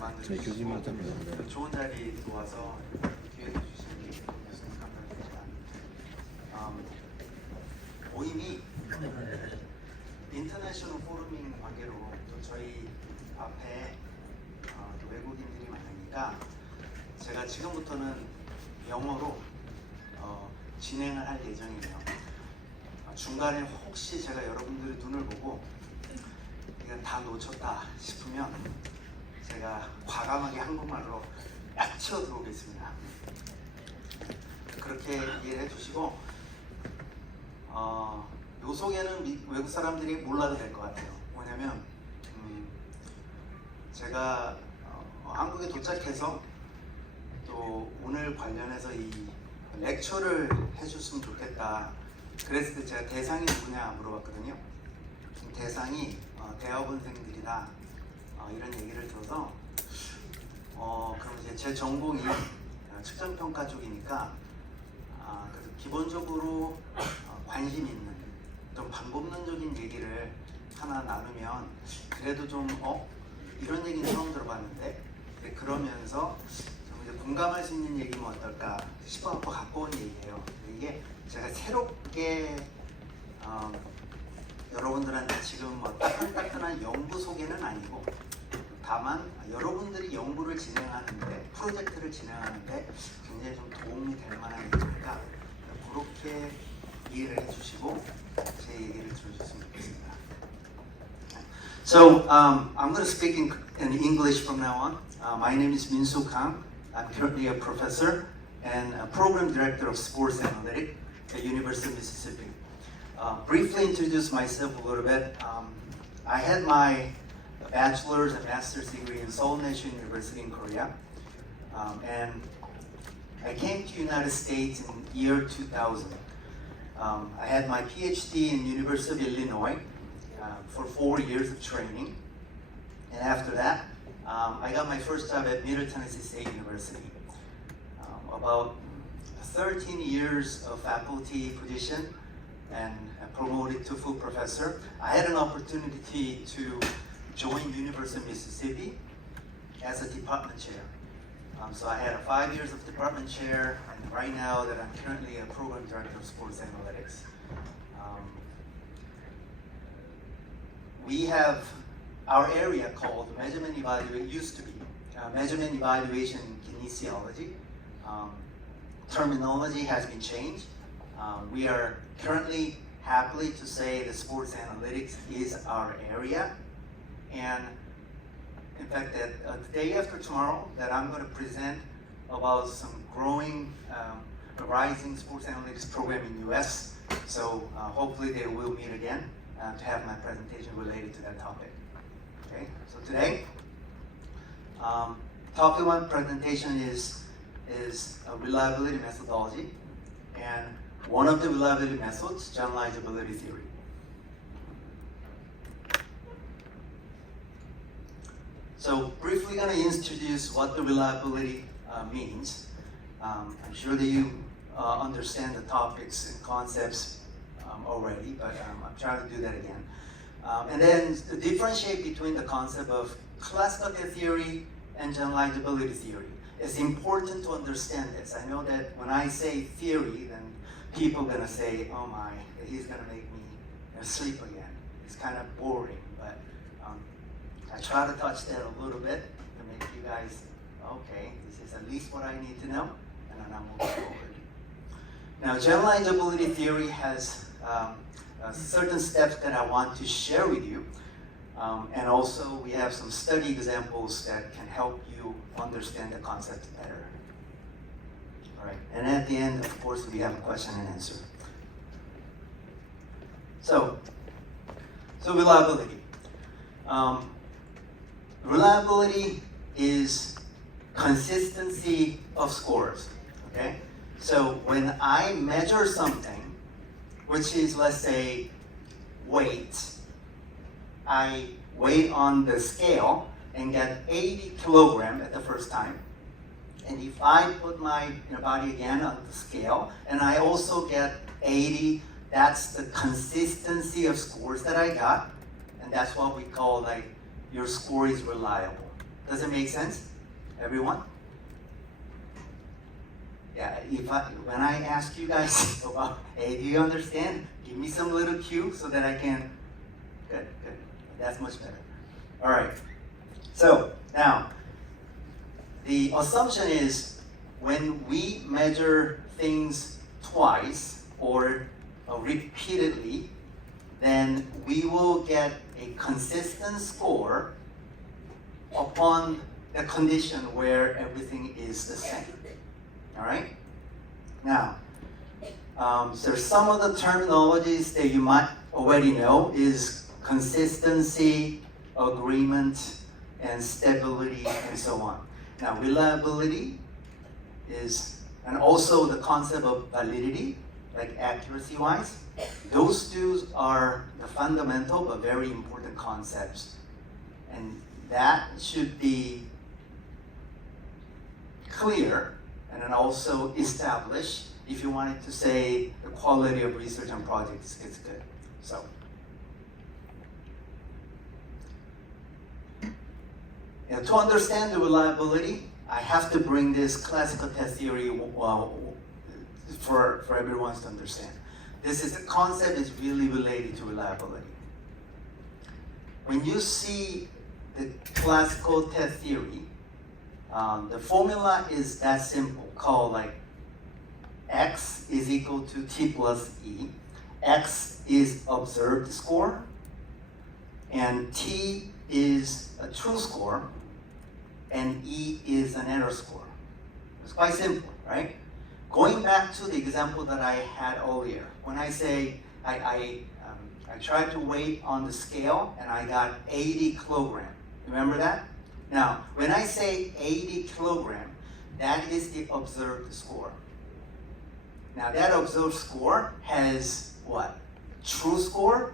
저희 만들어주시고 교수님한테 배웠는데. 좋은 자리 도와서 기회를 주시는 교수님 감사드립니다. 모임이 인터내셔널 포럼인 관계로 또 저희 앞에 또 외국인들이 많으니까 제가 지금부터는 영어로 진행을 할 예정이에요. 중간에 혹시 제가 여러분들의 눈을 보고 이건 다 놓쳤다 싶으면 제가 과감하게 한국말로 약 치어 들어오겠습니다. 그렇게 이해를 해주시고 요 속에는 외국 사람들이 몰라도 될 것 같아요. 뭐냐면 제가 한국에 도착해서 또 오늘 관련해서 이 렉처를 해줬으면 좋겠다. 그랬을 때 제가 대상이 누구냐 물어봤거든요. 대상이 대학원생들이다 이런 얘기를 들어서 그럼 이제 제 전공이 측정평가 쪽이니까 그래도 기본적으로 관심 있는 좀 방법론적인 얘기를 하나 나누면 그래도 좀 이런 얘기는 처음 들어봤는데 그러면서 좀 이제 공감할 수 있는 얘기면 어떨까 싶어서 갖고 온 얘기예요. 이게 제가 새롭게 여러분들한테 지금 뭐 따끈따끈한 연구 소개는 아니고 다만 여러분들이 연구를 진행하는데 프로젝트를 진행하는데 굉장히 좀 도움이 될 만한 얘기니까 그렇게 이해를 해주시고 제 얘기를 들어주셨으면 좋겠습니다. So I'm going to speak in English from now on. My name is Min-Soo Kang. I'm currently a professor and a program director of sports analytics at University of Mississippi. Briefly introduce myself a little bit. I had my bachelor's and master's degree in Seoul National University in Korea, and I came to United States in year 2000. I had my PhD in University of Illinois for 4 years of training, and after that, I got my first job at Middle Tennessee State University. About 13 years of faculty position and promoted to full professor. I had an opportunity to join University of Mississippi as a department chair. So I had 5 years of department chair, and right now that I'm currently a program director of sports analytics. We have our area called measurement evaluation, used to be measurement evaluation kinesiology. Terminology has been changed. We are currently happily to say that sports analytics is our area, and in fact that the day after tomorrow that I'm going to present about some growing rising sports analytics program in US. So hopefully they will meet again to have my presentation related to that topic. Okay, so today topic one presentation is a reliability methodology, and one of the reliability methods, generalizability theory. So briefly going to introduce what the reliability means. I'm sure that you understand the topics and concepts already, but I'm trying to do that again. And then differentiate between the concept of classical theory and generalizability theory. It's important to understand this. I know that when I say theory, then people are going to say, oh my, he's going to make me sleep again. It's kind of boring, but I try to touch that a little bit to make you guys, okay, this is at least what I need to know, and then I'm moving forward. Now, generalizability theory has certain steps that I want to share with you. And also, we have some study examples that can help you understand the concept better. All right, and at the end, of course, we have a question and answer. So reliability. Reliability is consistency of scores, okay? So when I measure something, which is, let's say, weight, I weigh on the scale and get 80 kilograms at the first time. And if I put my body again on the scale, and I also get 80, that's the consistency of scores that I got. And that's what we call like, your score is reliable. Does it make sense, everyone? Yeah, when I ask you guys about, hey, do you understand? Give me some little cue so that I can, good. That's much better. All right, so now, the assumption is when we measure things twice or repeatedly, then we will get a consistent score upon the condition where everything is the same. All right? Now, so some of the terminologies that you might already know is consistency, agreement, and stability, and so on. Now, reliability is, and also the concept of validity, like accuracy-wise, those two are the fundamental but very important concepts. And that should be clear and then also established if you wanted to say the quality of research and projects is good. So, now, to understand the reliability, I have to bring this classical test theory for everyone to understand. The concept is really related to reliability. When you see the classical test theory, the formula is that simple, called like X is equal to T plus E. X is observed score, and T is a true score, and E is an error score. It's quite simple, right? Going back to the example that I had earlier, when I say I tried to weigh on the scale and I got 80 kilogram. Remember that? Now, when I say 80 kilogram, that is the observed score. Now, that observed score has what? True score,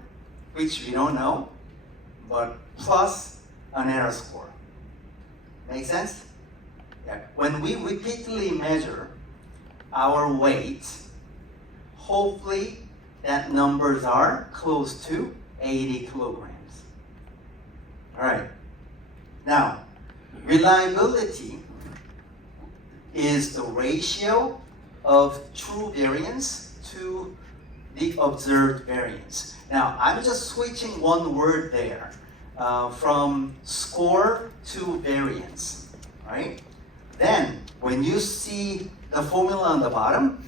which we don't know, but plus an error score. Make sense? Yeah. When we repeatedly measure our weight, hopefully that numbers are close to 80 kilograms. All right. Now, reliability is the ratio of true variance to the observed variance. Now, I'm just switching one word there from score to variance, right? Then, when you see the formula on the bottom,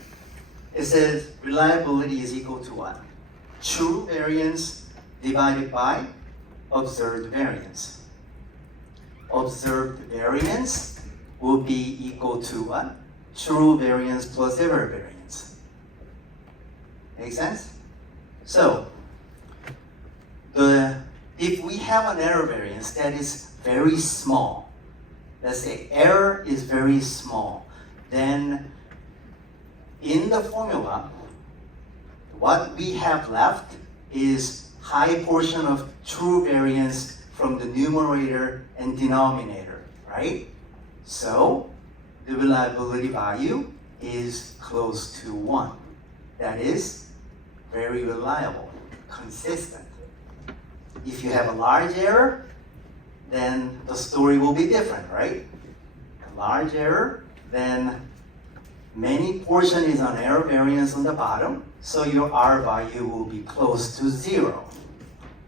it says reliability is equal to what? True variance divided by observed variance. Observed variance will be equal to what? True variance plus error variance. Make sense? So, if we have an error variance that is very small, let's say error is very small, then in the formula, what we have left is high portion of true variance from the numerator and denominator, right? So the reliability value is close to 1. That is very reliable, consistent. If you have a large error, then the story will be different, right? A large error, then many portion is on error variance on the bottom, so your R value will be close to 0.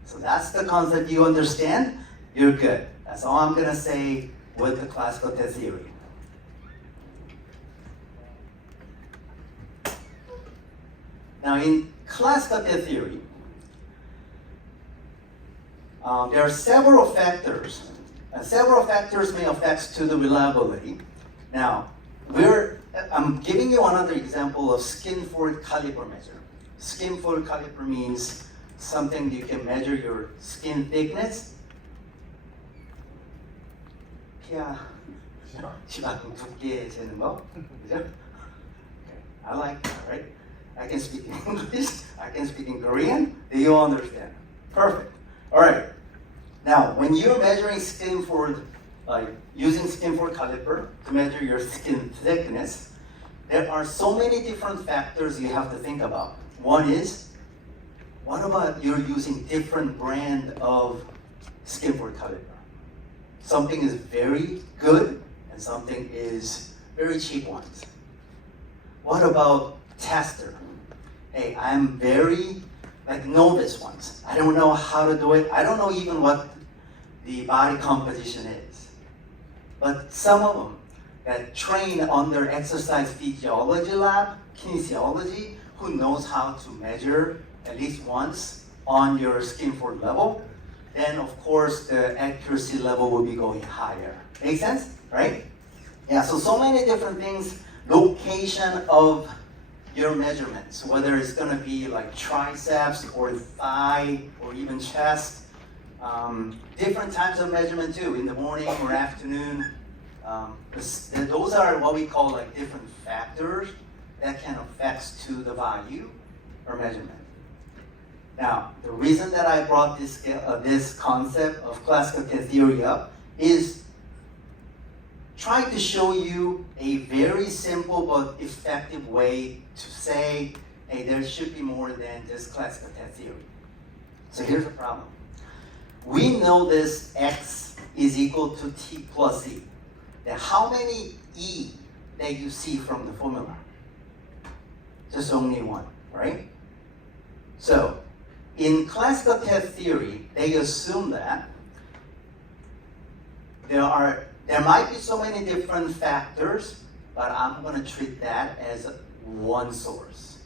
So that's the concept you understand, you're good. That's all I'm gonna say with the classical test theory. Now in classical test theory, there are several factors. Several factors may affect to the reliability. Now, I'm giving you another example of skin fold caliper measure. Skin fold caliper means something you can measure your skin thickness. 피하 시방 두께 재는 거, 그죠? I like that, right? I can speak in English, I can speak in Korean. Do you understand? Perfect. All right. Now, when you're measuring skin fold, like using skin fold caliper to measure your skin thickness, there are so many different factors you have to think about. One is, what about you're using different brand of skin fold caliper? something is very good and something is very cheap ones. What about tester? Hey, I'm very novice ones. I don't know how to do it. I don't know even what the body composition is. But some of them that train under exercise physiology lab, kinesiology, who knows how to measure at least once on your skin fold level, then of course the accuracy level will be going higher. Make sense? Right? Yeah, so many different things, location of your measurements, whether it's gonna be like triceps or thigh or even chest, different types of measurement too, in the morning or afternoon. Those are what we call like different factors that can affect to the value or measurement. Now, the reason that I brought this concept of classical test theory up is trying to show you a very simple but effective way to say, hey, there should be more than just classical test theory. So here's the problem. We know this x is equal to t plus e. Now, how many e that you see from the formula? Just only one, right? So, in classical test theory, they assume that there might be so many different factors, but I'm going to treat that as one source.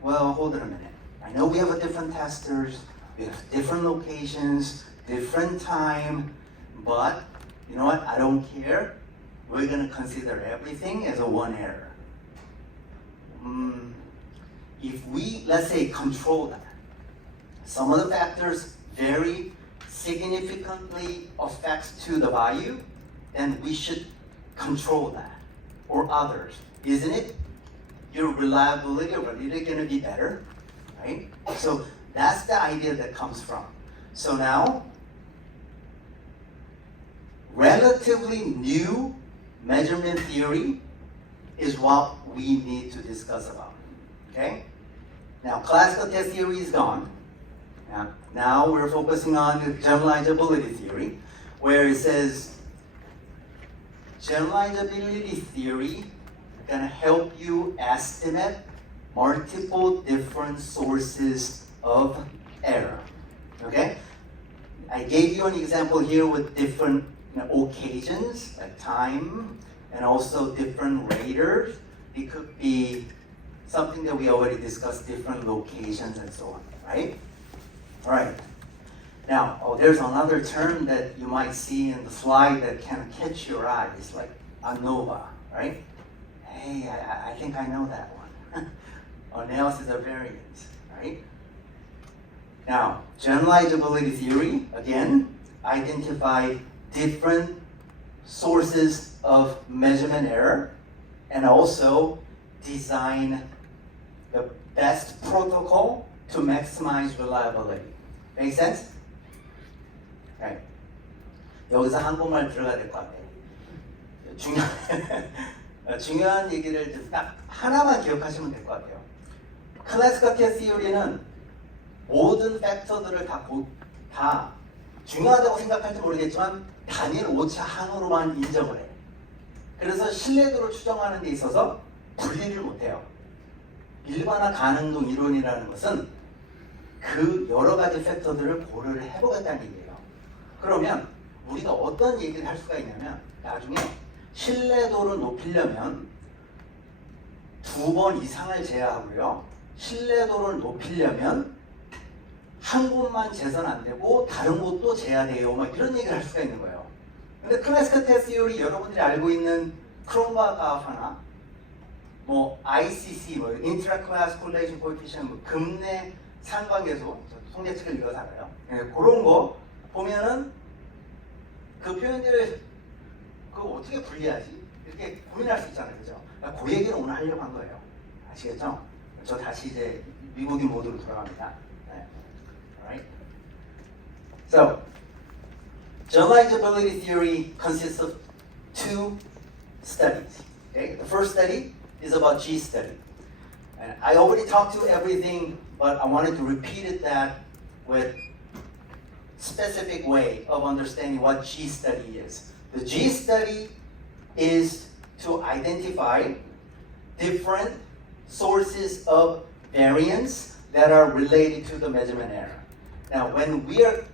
Well, hold on a minute. I know we have different testers, we have different locations, different time, but you know what? I don't care. We're going to consider everything as a one error. If we, let's say, control that, some of the factors very significantly affects to the value, then we should control that, or others, isn't it? Your reliability are really going to be better, right? So that's the idea that comes from. So now, relatively new measurement theory is what we need to discuss about, okay? Now, classical test theory is gone. Now we're focusing on the generalizability theory, where it says generalizability theory can help you estimate multiple different sources of error. Okay? I gave you an example here with different occasions, like time, and also different raters. It could be something that we already discussed, different locations and so on, right? All right. Now, there's another term that you might see in the slide that can catch your eye. It's like ANOVA, right? Hey, I think I know that one. Analysis of variance, right? Now, generalizability theory, again, identify different sources of measurement error and also design the best protocol to maximize reliability. Make sense? Right. 여기서 한국말 들어가야 될 것 같아요. 중요한 얘기를 딱 하나만 기억하시면 될 것 같아요. 클래시컬 테스트 티어리는 모든 팩터들을 다 중요하다고 생각할지 모르겠지만 단일 오차 항으로만 인정을 해. 그래서 신뢰도를 추정하는 데 있어서 분리를 못해요. 일반화 가능동 이론이라는 것은 그 여러 가지 팩터들을 고려를 해보겠다는 얘기예요. 그러면 우리가 어떤 얘기를 할 수가 있냐면 나중에 신뢰도를 높이려면 2번 이상을 제외하고요. 신뢰도를 높이려면 한 곳만 재선 안 되고 다른 곳도 재야 돼요. 막 이런 얘기를 할 수가 있는 거예요. 근데 클래시컬 테스트 티어리 여러분들이 알고 있는 크롬바 하나, 뭐 ICC, 뭐 Intra-Class Correlation Coefficient, 뭐 금내 상관계수, 통계책을 읽어서 알아요. 네, 그런 거 보면은 그 표현들을 그거 어떻게 분리하지? 이렇게 고민할 수 있잖아요, 그죠? 그 얘기를 오늘 하려고 한 거예요. 아시겠죠? 저 다시 이제 미국인 모드로 돌아갑니다. 네. Alright. So, generalizability theory consists of two studies. Okay, the first study is about G study. And I already talked to everything, but I wanted to repeat it that with specific way of understanding what G-study is. The G-study is to identify different sources of variance that are related to the measurement error. Now, when we are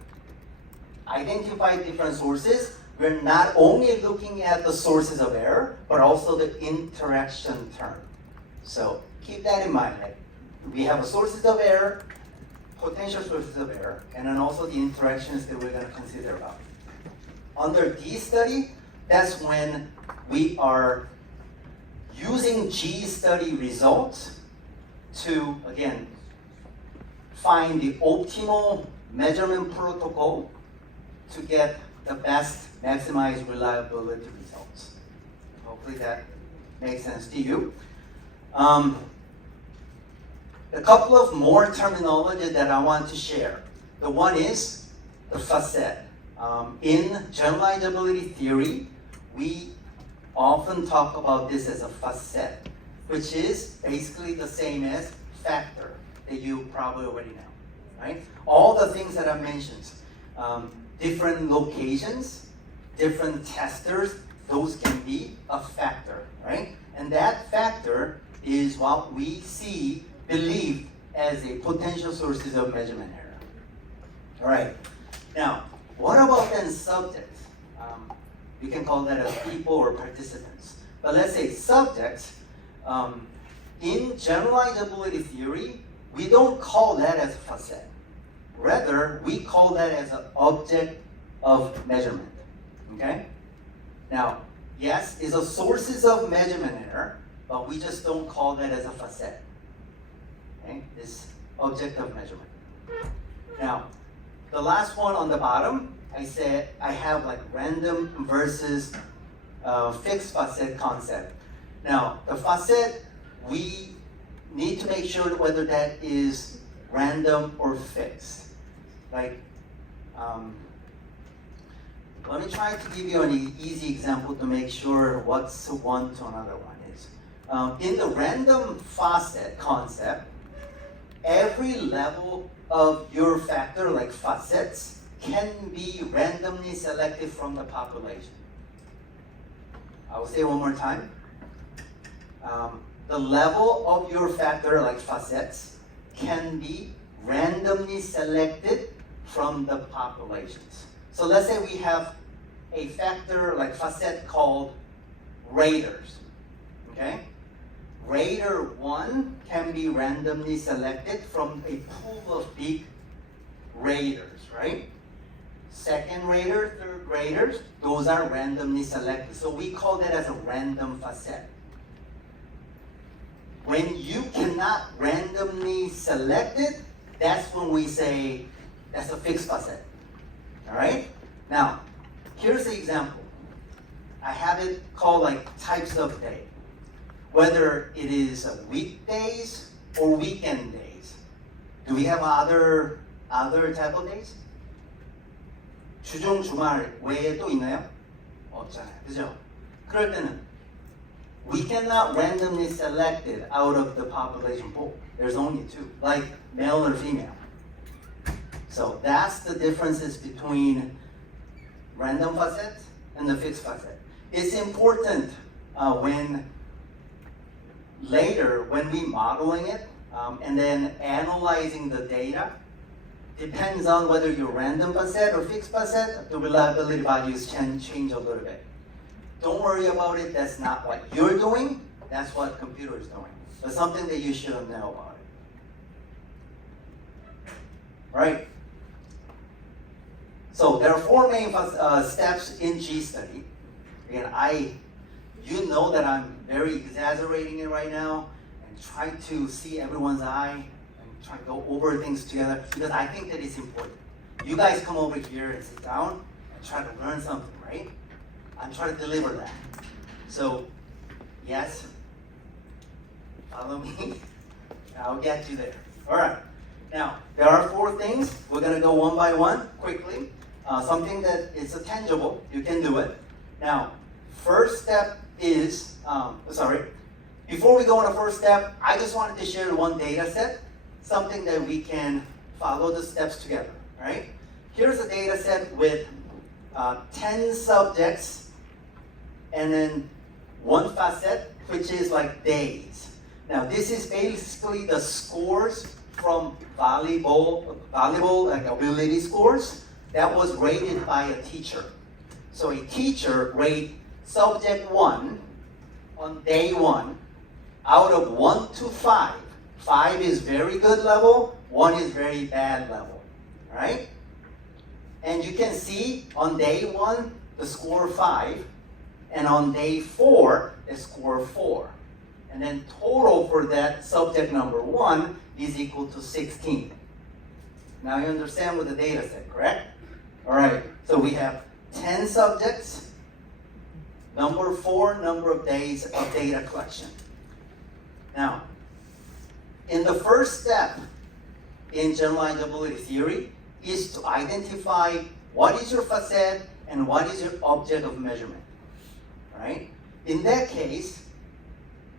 identifying different sources, we're not only looking at the sources of error, but also the interaction term. So keep that in mind. Like, we have a sources of error, potential sources of error, and then also the interactions that we're going to consider about. Under G-study, that's when we are using G-study results to, again, find the optimal measurement protocol to get the best maximized reliability results. Hopefully that makes sense to you. A couple of more terminology that I want to share. The one is the facet. In generalizability theory, we often talk about this as a facet, which is basically the same as factor that you probably already know, right? All the things that I mentioned, different locations, different testers, those can be a factor, right? And that factor is what we see believed as a potential sources of measurement error. All right. Now, what about then subjects? We can call that as people or participants. But let's say subjects. In generalizability theory, we don't call that as a facet. Rather, we call that as an object of measurement. Okay? Now, yes, it's a sources of measurement error, but we just don't call that as a facet. Okay? This object of measurement. Now, the last one on the bottom, I said I have like random versus fixed facet concept. Now, the facet, we need to make sure whether that is random or fixed. Like, let me try to give you an easy example to make sure what's one to another one is. In the random facet concept, every level of your factor, like facets, can be randomly selected from the population. I will say one more time. The level of your factor, like facets, can be randomly selected from the populations. So let's say we have a factor, like facet, called raters. Okay? Rater 1 can be randomly selected from a pool of big raters, right? Second rater, third raters, those are randomly selected. So we call that as a random facet. When you cannot randomly select it, that's when we say that's a fixed facet. All right? Now, here's the example. I have it called like types of day. Whether it is weekdays or weekend days. Do we have other type of days? 주중, 주말 외에 또 있나요? 없잖아요. 그죠? 그럴 때는 we cannot randomly select it out of the population pool. There's only two, like male or female. So that's the differences between random facet and the fixed facet. It's important when we modeling it and then analyzing the data, depends on whether you're random facet or fixed facet, the reliability values can change a little bit. Don't worry about it, that's not what you're doing, that's what computer is doing. But something that you should know about it. Right? So there are four main steps in G-study. Again, you know that I'm very exaggerating it right now and trying to see everyone's eye and try to go over things together because I think that it's important. You guys come over here and sit down and try to learn something, right? I'm trying to deliver that. So, yes, follow me. I'll get you there. All right. Now, there are four things. We're going to go one by one quickly. Something that is tangible. You can do it. Now, first step is, before we go on the first step, I just wanted to share one data set, something that we can follow the steps together, right? here's a data set with 10 subjects and then one facet, which is like days. Now this is basically the scores from volleyball like ability scores that was rated by a teacher. So a teacher rated subject 1 on day 1 out of 1 to 5. 5 is very good level, 1 is very bad level, right? And you can see on day 1, the score 5, and on day 4, the score 4. And then total for that subject number 1 is equal to 16. Now you understand what the data set, correct? All right, so we have 10 subjects, number 4, number of days of data collection. Now, in the first step in generalizability theory is to identify what is your facet and what is your object of measurement, right? In that case,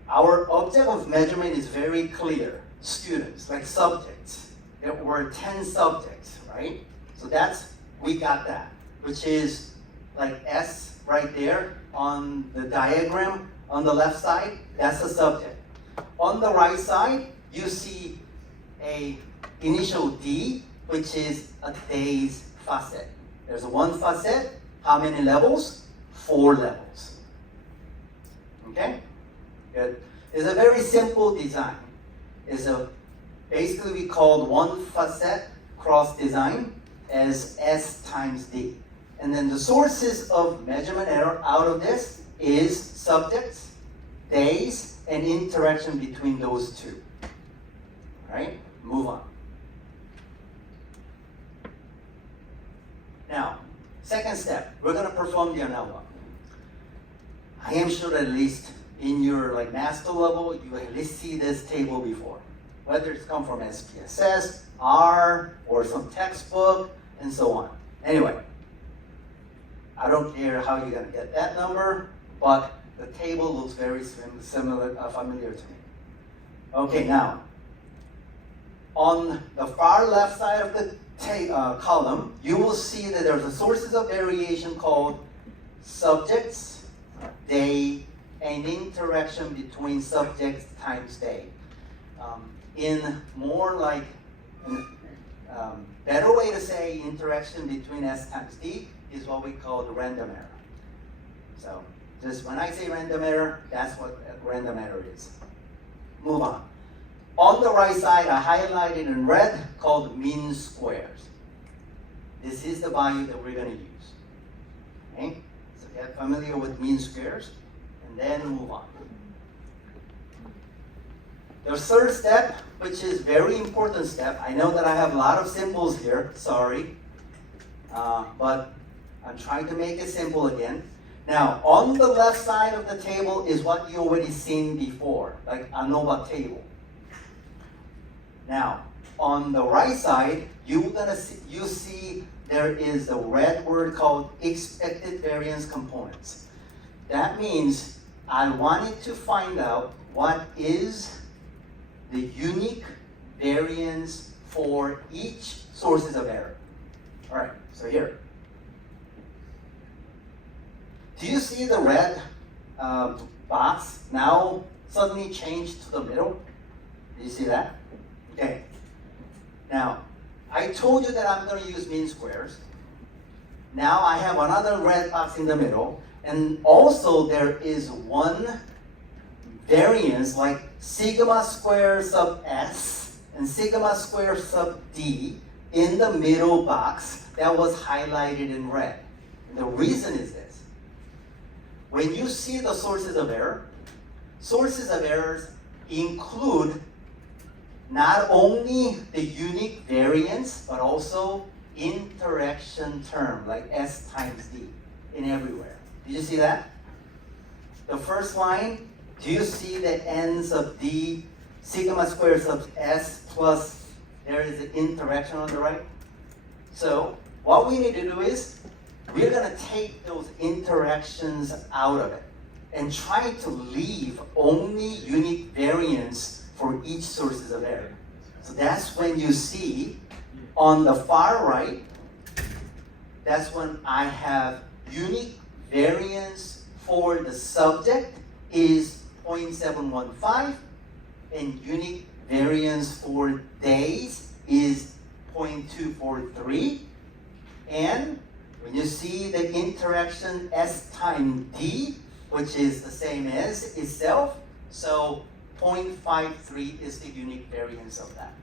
our object of measurement is very clear. Students, like subjects. There were 10 subjects, right? So we got that, which is like S right there on the diagram on the left side, that's the subject. On the right side, you see a initial D, which is a day's facet. There's one facet, how many levels? 4 levels. Okay? Good. It's a very simple design. Basically we called one facet cross design as S times D. And then the sources of measurement error out of this is subjects, days, and interaction between those two. Right? Move on. Now, second step, we're going to perform the ANOVA. I am sure at least in your master level, you at least see this table before. Whether it's come from SPSS, R, or some textbook, and so on. Anyway, I don't care how you're going to get that number, but the table looks very familiar to me. Okay, now, on the far left side of the column, you will see that there's a sources of variation called subjects, day, and interaction between subjects times day. In more like better way to say interaction between S times D is what we call the random error. So just when I say random error, that's what random error is. Move on. On the right side, I highlighted in red called mean squares. This is the value that we're going to use. Okay? So get familiar with mean squares and then move on. The third step, which is very important step, I know that I have a lot of symbols here, sorry, but I'm trying to make it simple again. Now, on the left side of the table is what you already seen before, like ANOVA table. Now, on the right side, you see there is a red word called expected variance components. That means I wanted to find out what is the unique variance for each sources of error. All right, so here. Do you see the red box now suddenly changed to the middle? Do you see that? Okay. Now, I told you that I'm going to use mean squares. Now I have another red box in the middle, and also there is one variance like sigma square sub S and sigma square sub D in the middle box that was highlighted in red. And the reason is this. When you see the sources of errors include not only the unique variance, but also interaction term, like S times D, in everywhere. Did you see that? The first line, do you see the n sub D, sigma square sub S plus, there is an interaction on the right? So, what we need to do is, we're going to take those interactions out of it and try to leave only unique variance for each sources of error. So that's when you see on the far right, that's when I have unique variance for the subject is 0.715 and unique variance for days is 0.243. And when you see the interaction S times D, which is the same as itself, so 0.53 is the unique variance of that.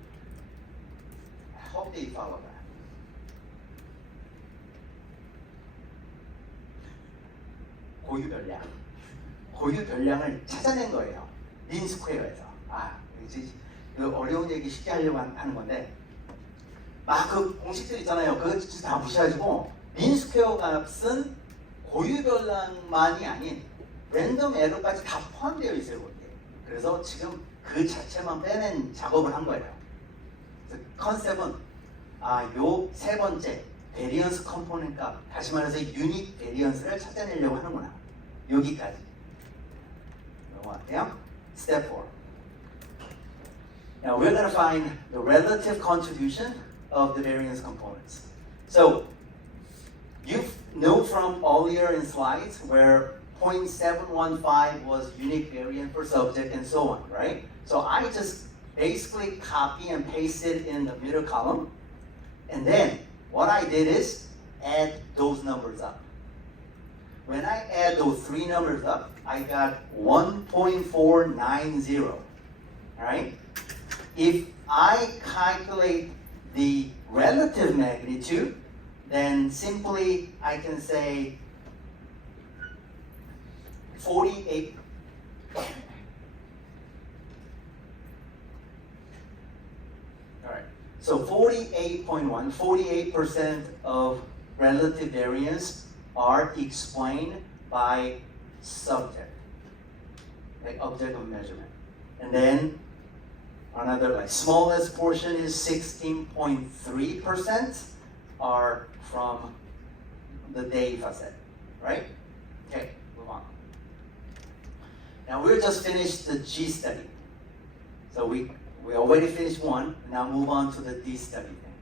I hope they follow that. 고유별량. 고유별량을 찾아낸 거예요. 민 스퀘어에서. 이제 어려운 얘기 쉽게 하려고 하는 건데, 막 그 공식들 있잖아요. 그거 진짜 다 무시하시고, 민 스퀘어 값은 고유별량만이 아닌 랜덤 에러까지 다 포함되어 있어요. 거기에. 그래서 지금 그 자체만 빼낸 작업을 한 거예요. 컨셉은 요 세 번째 베리언스 컴포넌트 값, 다시 말해서 유닉 베리언스를 찾아내려고 하는구나. 여기까지. 넘어갈게요. Step 4. Now we're going to find the relative contribution of the variance components. So you know from earlier in slides where 0.715 was unique variance per subject and so on, right? So I just basically copy and paste it in the middle column, and then what I did is add those numbers up. When I add those three numbers up, I got 1.490, all right? If I calculate the relative magnitude, then simply I can say 48. All right. So 48.1, 48% of relative variance are explained by subject, like object of measurement. And then another, like smallest portion is 16.3% are from the day facet, right? Okay, move on. Now we just finished the G study. So we already finished one, now move on to the D study thing.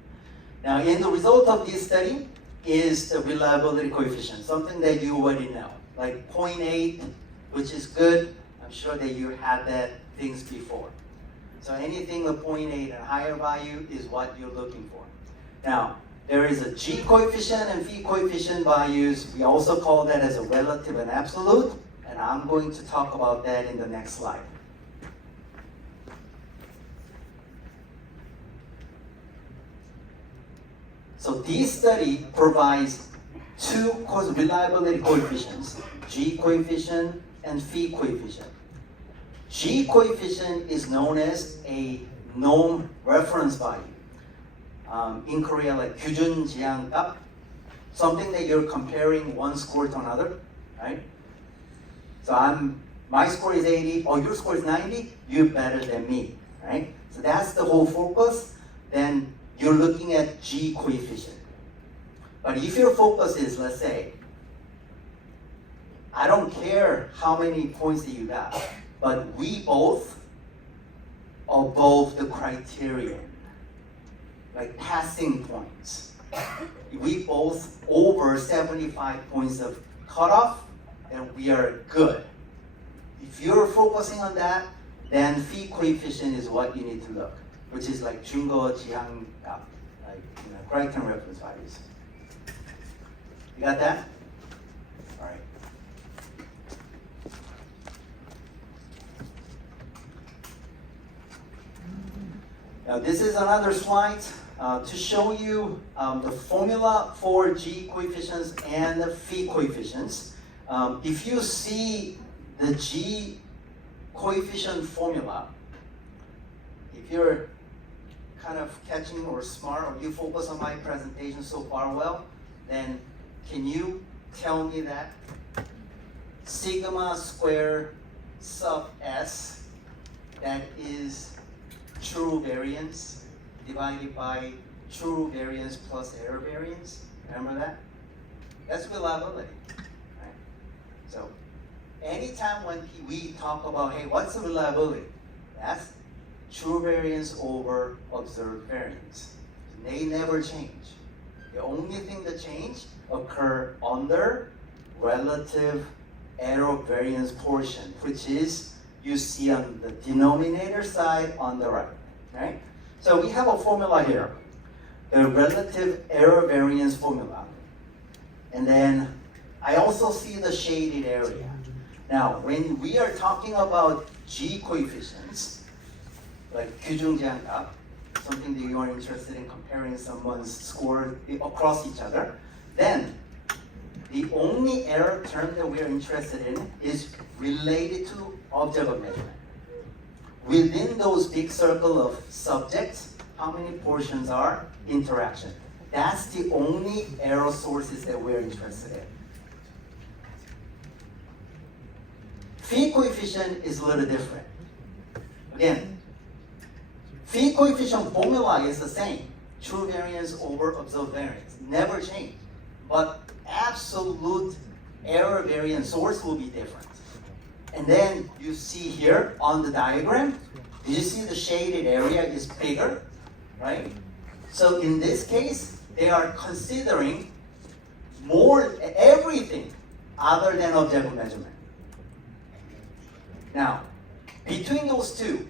Now in the result of this study is the reliability coefficient, something that you already know, like 0.8, which is good. I'm sure that you had that things before. So anything with 0.8 and higher value is what you're looking for. Now, there is a G coefficient and phi coefficient values. We also call that as a relative and absolute, and I'm going to talk about that in the next slide. So this study provides two reliability coefficients, G coefficient and phi coefficient. G coefficient is known as a norm reference value. In Korea, like 규준 지향값, something that you're comparing one score to another, right? So my score is 80, or your score is 90, you're better than me, right? So that's the whole focus. Then you're looking at G coefficient. But if your focus is, let's say, I don't care how many points that you got, but we both above the criterion, like passing points. We both over 75 points of cutoff, then we are good. If you're focusing on that, then phi coefficient is what you need to look, which is like 증거 지향값, like criterion reference values. You got that? All right. Now this is another slide to show you the formula for G coefficients and the phi coefficients. If you see the G coefficient formula, if you're kind of catching or smart, or you focus on my presentation so far well, then can you tell me that sigma square sub s, that is true variance divided by true variance plus error variance? Remember that? That's reliability, right? So anytime when we talk about, hey, what's the reliability? That's true variance over observed variance. They never change. The only thing that change occur under relative error variance portion, which is you see on the denominator side on the right, right? So we have a formula here, the relative error variance formula. And then I also see the shaded area. Now, when we are talking about G coefficients, like 규중제한값, something that you are interested in comparing someone's score across each other, then the only error term that we are interested in is related to object of measurement. Within those big circle of subjects, how many portions are interaction? That's the only error sources that we're interested in. Phi coefficient is a little different. Again, phi coefficient formula is the same. True variance over observed variance. Never change. But absolute error variance source will be different. And then you see here on the diagram, did you see the shaded area is bigger, right? So in this case, they are considering more everything other than objective measurement. Now, between those two,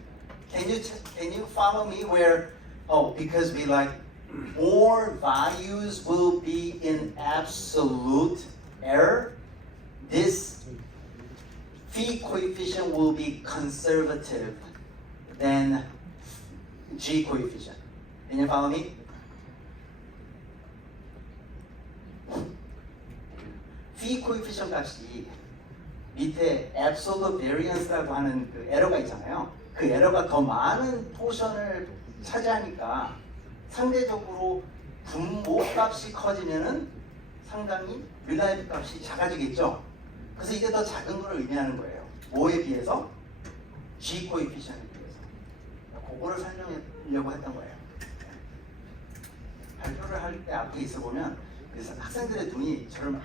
can you follow me where, because we like more values will be in absolute error, this phi coefficient will be conservative than G coefficient. Can you follow me? phi coefficient 값이 밑에 absolute variance라고 하는 그 에러가 있잖아요. 그 에러가 더 많은 포션을 차지하니까 상대적으로 분모 값이 커지면은 상당히 reliable 값이 작아지겠죠. 그래서 이게 더 작은 걸 의미하는 거예요. 뭐에 비해서? G coefficient에 비해서. 그거를 설명하려고 했던 거예요. 발표를 할 때 앞에 있어 보면 그래서 학생들의 눈이 저를 막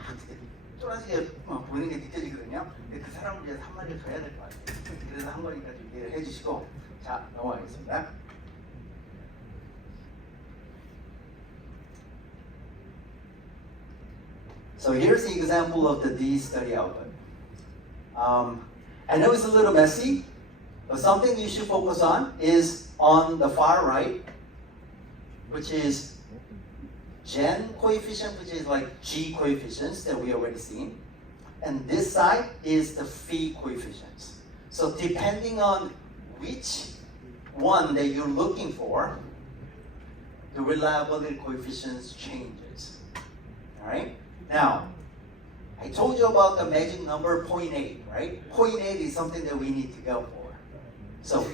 쫄아지게 보이는 게 느껴지거든요. 근데 그 사람을 위해서 한마디를 더 해야 될 것 같아요. 그래서 한 번까지 이해를 해주시고, 자, 넘어가겠습니다. So here's the example of the D study output. I know it's a little messy, but something you should focus on is on the far right, which is Gen coefficient, which is like G coefficients that we already seen. And this side is the phi coefficients. So depending on which one that you're looking for, the reliability coefficients changes. All right? Now, I told you about the magic number 0.8, right? 0.8 is something that we need to go for. So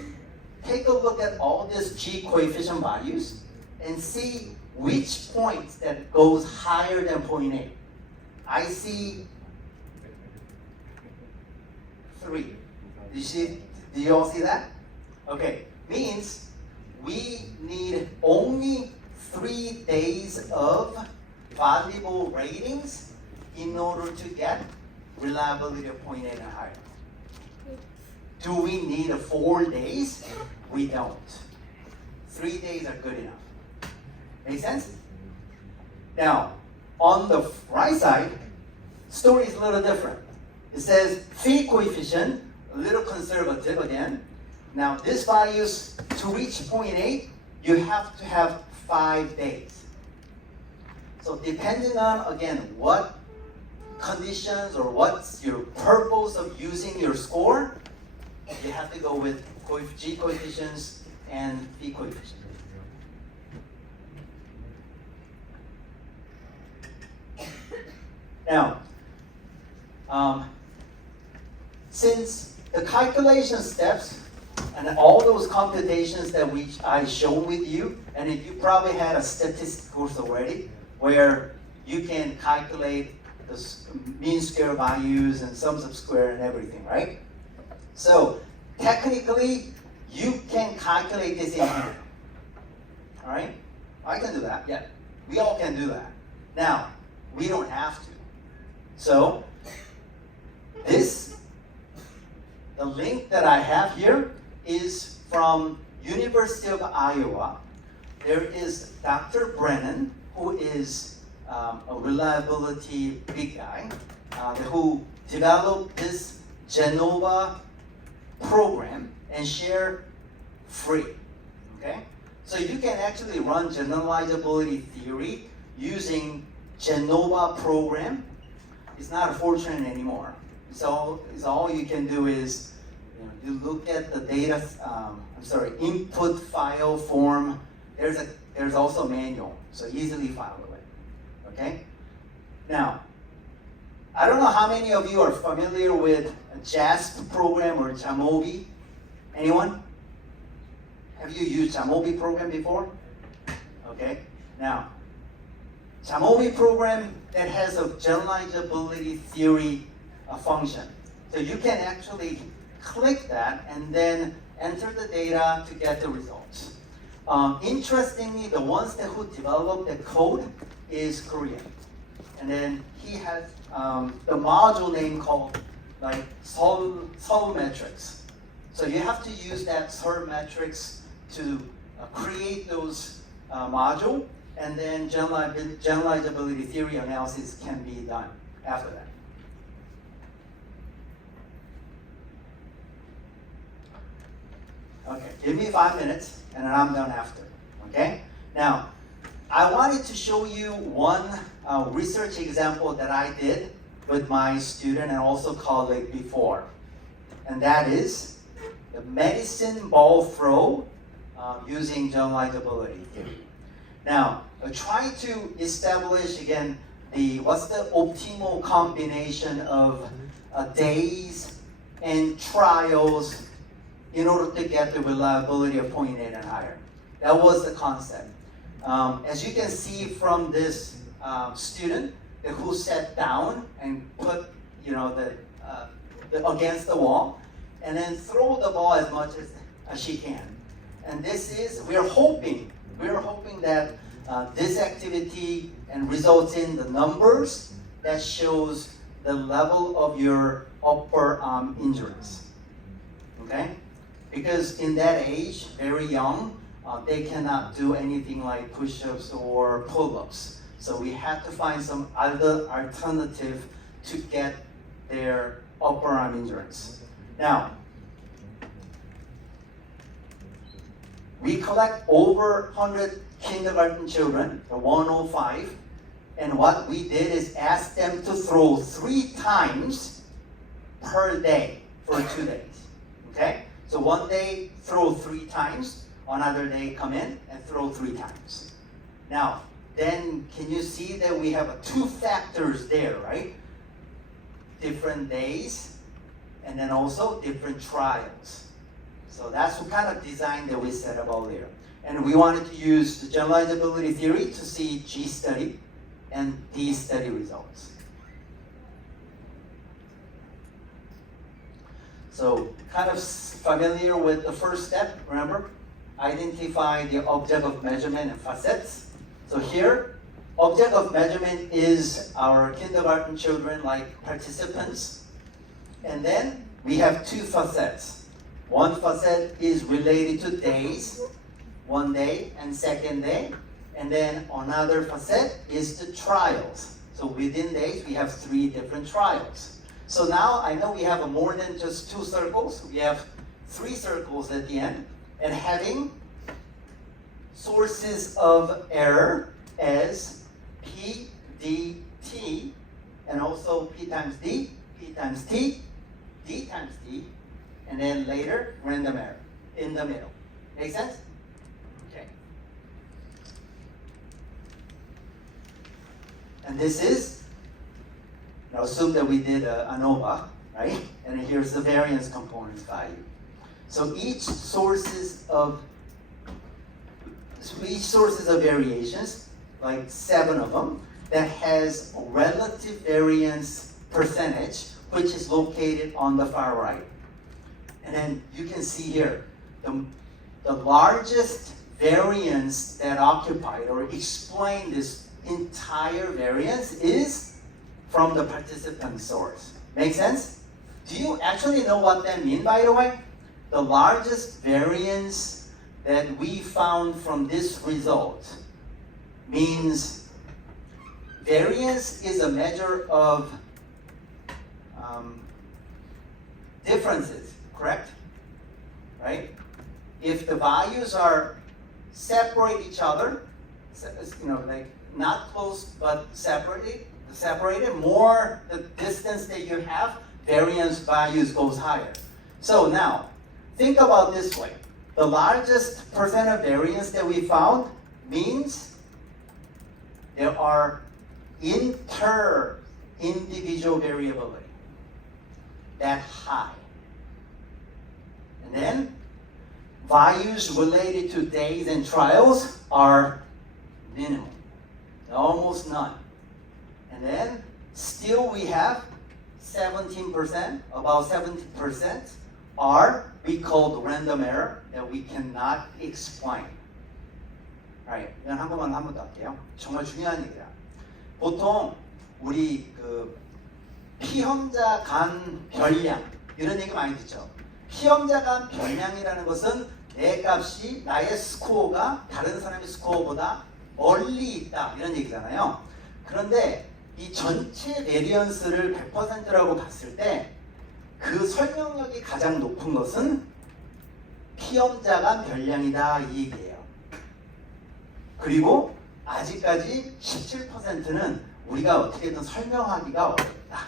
take a look at all these G coefficient values and see which points that goes higher than 0.8. I see 3. Do you all see that? Okay, means we need only 3 days of valuable ratings in order to get reliability of 0.8 and higher. Do we need 4 days? We don't. 3 days are good enough. Make sense? Now, on the right side, story is a little different. It says phi coefficient, a little conservative again. Now, this values to reach 0.8, you have to have 5 days. So depending on, again, what conditions or what's your purpose of using your score, you have to go with G coefficients and phi coefficients. Now, since the calculation steps and all those computations that I showed with you, and if you probably had a statistics course already, where you can calculate the mean square values and sums of square and everything, right? So technically, you can calculate this in here. All right? I can do that. Yeah, we all can do that. Now, we don't have to. So the link that I have here is from University of Iowa. There is Dr. Brennan, who is a reliability big guy who developed this Genova program and share free. Okay? So you can actually run generalizability theory using Genova program. It's not a fortune anymore. So all you can do is you look at the data. Input file form. There's also a manual, so easily fileable. Okay. Now, I don't know how many of you are familiar with a JASP program or Jamovi. Anyone? Have you used Jamovi program before? Okay. Now, Jamovi program that has a generalizability theory function. So you can actually click that and then enter the data to get the results. Interestingly, the ones who developed the code is Korean. And then he has the module name called like Seoul Metrics. So you have to use that Seoul Metrics to create those module, and then generalizability theory analysis can be done after that. Okay, give me 5 minutes, and then I'm done after. Okay? Now, I wanted to show you one research example that I did with my student and also colleague before. And that is the medicine ball throw using generalizability theory. Now, try to establish again what's the optimal combination of days and trials in order to get the reliability of 0.8 and higher. That was the concept. As you can see from this student who sat down and put the against the wall, and then throw the ball as much as she can. And we're hoping that this activity and results in the numbers that shows the level of your upper arm injuries. Okay? Because in that age, very young, they cannot do anything like push-ups or pull-ups. So we have to find some other alternative to get their upper arm injuries. Now, we collect over 100 kindergarten children, the 105, and what we did is ask them to throw 3 times per day for 2 days. Okay? So one day, throw 3 times. Another day, come in and throw 3 times. Now, then can you see that we have 2 factors there, right? Different days, and then also different trials. So that's the kind of design that we set up earlier. And we wanted to use the generalizability theory to see G study and D study results. So kind of familiar with the first step, remember? Identify the object of measurement and facets. So here, object of measurement is our kindergarten children like participants. And then we have 2 facets. One facet is related to days, 1 day and 2nd day. And then another facet is the trials. So within days, we have 3 different trials. So now I know we have more than just 2 circles. We have 3 circles at the end. And having sources of error as P, D, T, and also P times D, P times T, D times D, and then later random error in the middle. Make sense? Okay. And this is, now assume that we did ANOVA, right? And here's the variance components value. So each sources of variations, like 7 of them, that has a relative variance percentage, which is located on the far right. And then you can see here, the largest variance that occupied or explained this entire variance is from the participant source. Make sense? Do you actually know what that means, by the way? The largest variance that we found from this result means variance is a measure of differences, correct? Right? If the values are separate each other, like not close but separated, more the distance that you have, variance values goes higher. So now, think about this way. The largest percent of variance that we found means there are inter-individual variability that high. And then values related to days and trials are minimal, almost none. And then still we have 17%, about 70% are we call the random error that we cannot explain. Alright, 이건 한번만 한 번 더 할게요. 정말 중요한 얘기야. 보통 우리 그 피험자 간 별량 이런 얘기 많이 듣죠. 피험자 간 별량이라는 것은 내 값이 나의 스코어가 다른 사람의 스코어보다 멀리 있다 이런 얘기잖아요. 그런데 이 전체 베리언스를 100%라고 봤을 때 그 설명력이 가장 높은 것은 피험자 간 별량이다 이 얘기예요. 그리고 아직까지 17%는 우리가 어떻게든 설명하기가 어렵다.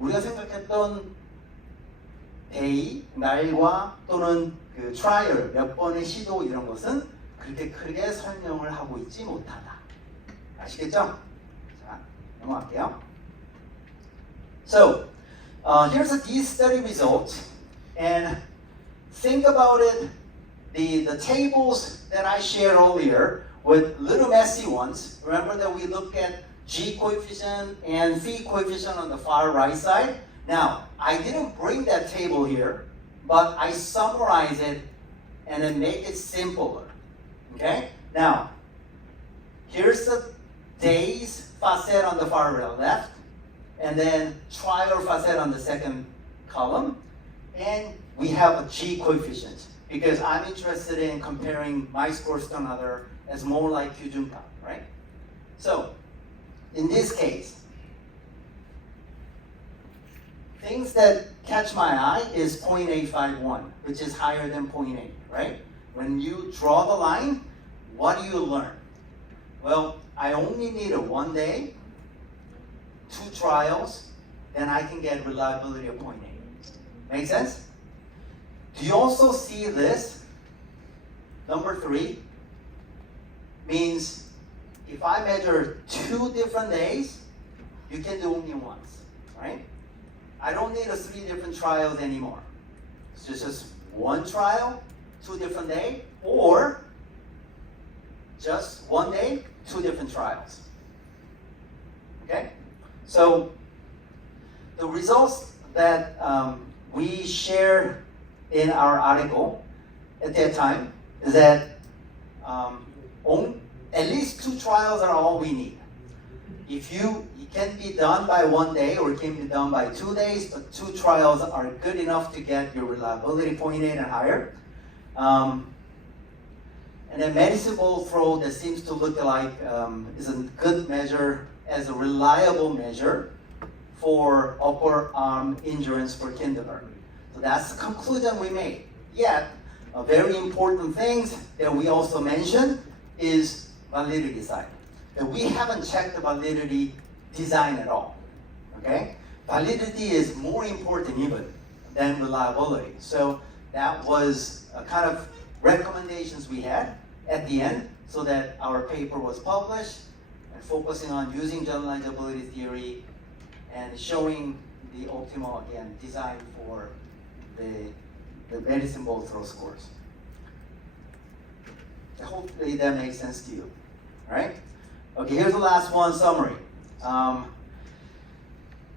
우리가 생각했던 데이, 날과 또는 그 트라이얼, 몇 번의 시도 이런 것은 그렇게 크게 설명을 하고 있지 못하다. 아시겠죠? 자, 넘어갈게요. So, here's these study results, and think about it. The tables that I shared earlier with little messy ones. Remember that we looked at G coefficient and phi coefficient on the far right side. Now, I didn't bring that table here, but I summarize it and then make it simpler. Okay? Now, here's the days facet on the far left, and then trial facet on the second column, and we have a G coefficient because I'm interested in comparing my scores to another as more like Kyujunka, right? So, in this case, things that catch my eye is 0.851, which is higher than 0.8, right? When you draw the line, what do you learn? Well, I only need a 1 day, 2 trials, then I can get reliability of 0.8. Make sense? Do you also see this? Number 3 means if I measure 2 different days, you can do only once, right? I don't need 3 different trials anymore. It's just 1 trial, 2 different days, or just 1 day, 2 different trials. Okay? So the results that we shared in our article at that time is that at least 2 trials are all we need. If it can be done by 1 day or it can be done by 2 days, but 2 trials are good enough to get your reliability 0.8 and higher. And then medicine ball throw that seems to look like is a good measure as a reliable measure for upper arm endurance for kindergarten. So that's the conclusion we made. Yet, a very important thing that we also mentioned is validity side. And we haven't checked the validity design at all. Okay? Validity is more important even than reliability. So that was a kind of recommendations we had at the end so that our paper was published and focusing on using generalizability theory and showing the optimal, again, design for the medicine ball throw scores. Hopefully that makes sense to you. All right? Okay, here's the last one, summary.